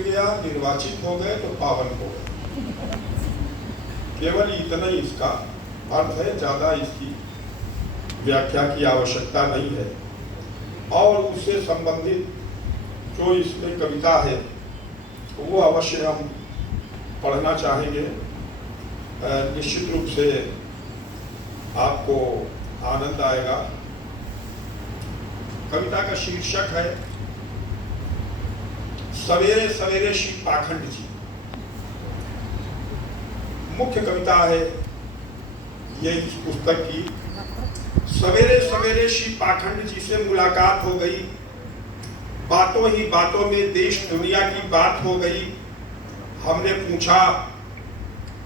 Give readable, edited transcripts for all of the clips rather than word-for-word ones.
गिर गया, निर्वाचित हो गए तो पावन हो गए। केवल इतना ही इसका अर्थ है, ज्यादा इसकी व्याख्या की आवश्यकता नहीं है। और उससे संबंधित जो इसमें कविता है वो अवश्य हम पढ़ना चाहेंगे। निश्चित रूप से आपको आनंद आएगा। कविता का शीर्षक है सवेरे सवेरे श्री पाखंड जी। मुख्य कविता है ये इस पुस्तक की। सवेरे सवेरे श्री पाखंड जी से मुलाकात हो गई, बातों ही बातों में देश दुनिया की बात हो गई। हमने पूछा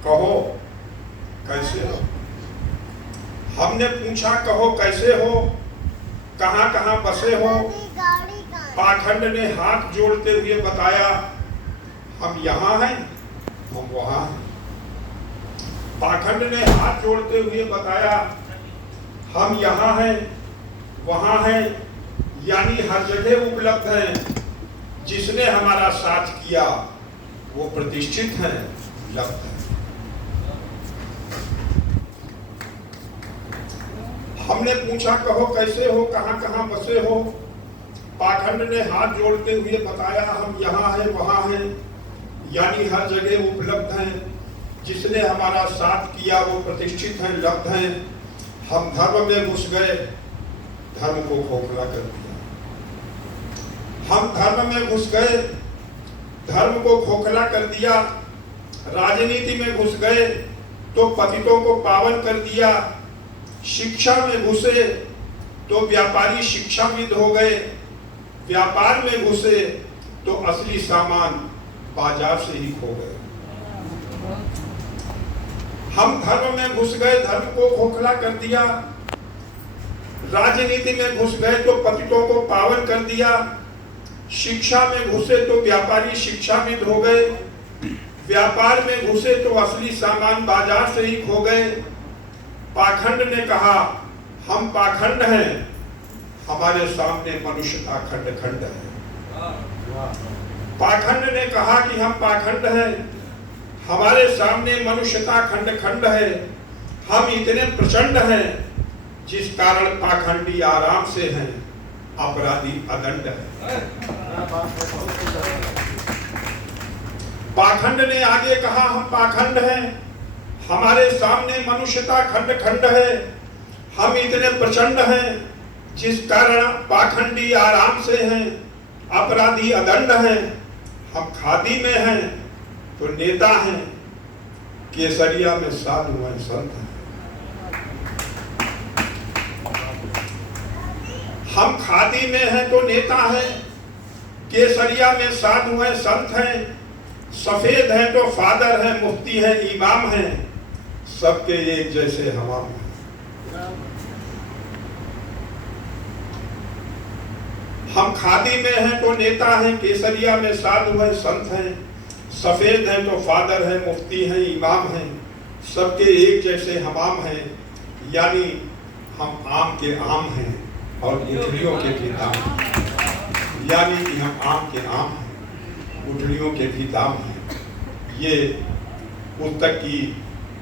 कहो कैसे हो, हमने पूछा कहो कैसे हो, कहां कहां बसे हो। पाखंड ने हाथ जोड़ते हुए बताया हम यहाँ हैं, हम वहां हैं। पाखंड ने हाथ जोड़ते हुए बताया हम यहाँ हैं, वहां हैं, यानी हर जगह उपलब्ध हैं। जिसने हमारा साथ किया वो प्रतिष्ठित है, लब्ध है। हमने पूछा कहो कैसे हो, कहां कहां बसे हो। पाखंड ने हाथ जोड़ते हुए बताया हम यहाँ हैं, वहां हैं, यानी हर जगह उपलब्ध हैं। जिसने हमारा साथ किया वो प्रतिष्ठित हैं, लब्ध हैं। हम धर्म में घुस गए, धर्म को खोखला कर दिया। हम धर्म में घुस गए, धर्म को खोखला कर दिया। राजनीति में घुस गए तो पतितों को पावन कर दिया। शिक्षा में घुसे तो व्यापारी शिक्षाविद हो गए। व्यापार में घुसे तो असली सामान बाजार से ही खो गए। हम धर्म में घुस गए, धर्म को खोखला कर दिया। राजनीति में घुस गए तो पतितों को पावन कर दिया। शिक्षा में घुसे तो व्यापारी शिक्षाविद हो गए। व्यापार में घुसे तो असली सामान बाजार से ही खो गए। पाखंड ने कहा हम पाखंड हैं, हमारे सामने मनुष्यता खंड खंड है। पाखंड ने कहा कि हम पाखंड हैं, हमारे सामने मनुष्यता खंड खंड है। हम इतने प्रचंड हैं जिस कारण पाखंडी आराम से हैं, अपराधी अदंड है। पाखंड ने आगे कहा हम पाखंड हैं, हमारे सामने मनुष्यता खंड खंड है। हम इतने प्रचंड हैं जिस कारण पाखंडी आराम से हैं, अपराधी अदंड हैं। हम खादी में हैं तो नेता हैं, केसरिया में साधु हैं, संत हैं। हम खादी में हैं तो नेता हैं, केसरिया में साधु हैं, संत हैं। सफेद हैं तो फादर हैं, मुफ्ती हैं, इमाम हैं। सबके एक जैसे हमाम हैं। हम खादी में हैं तो नेता हैं, केसरिया में साधु हैं, संत हैं। सफेद हैं तो फादर हैं, मुफ्ती हैं, इमाम हैं। सबके एक जैसे हमाम हैं, यानी हम आम के आम हैं और गुठलियों के भी दाम हैं। यानी कि हम आम के आम हैं, गुठलियों के भी दाम हैं। ये पुस्तक की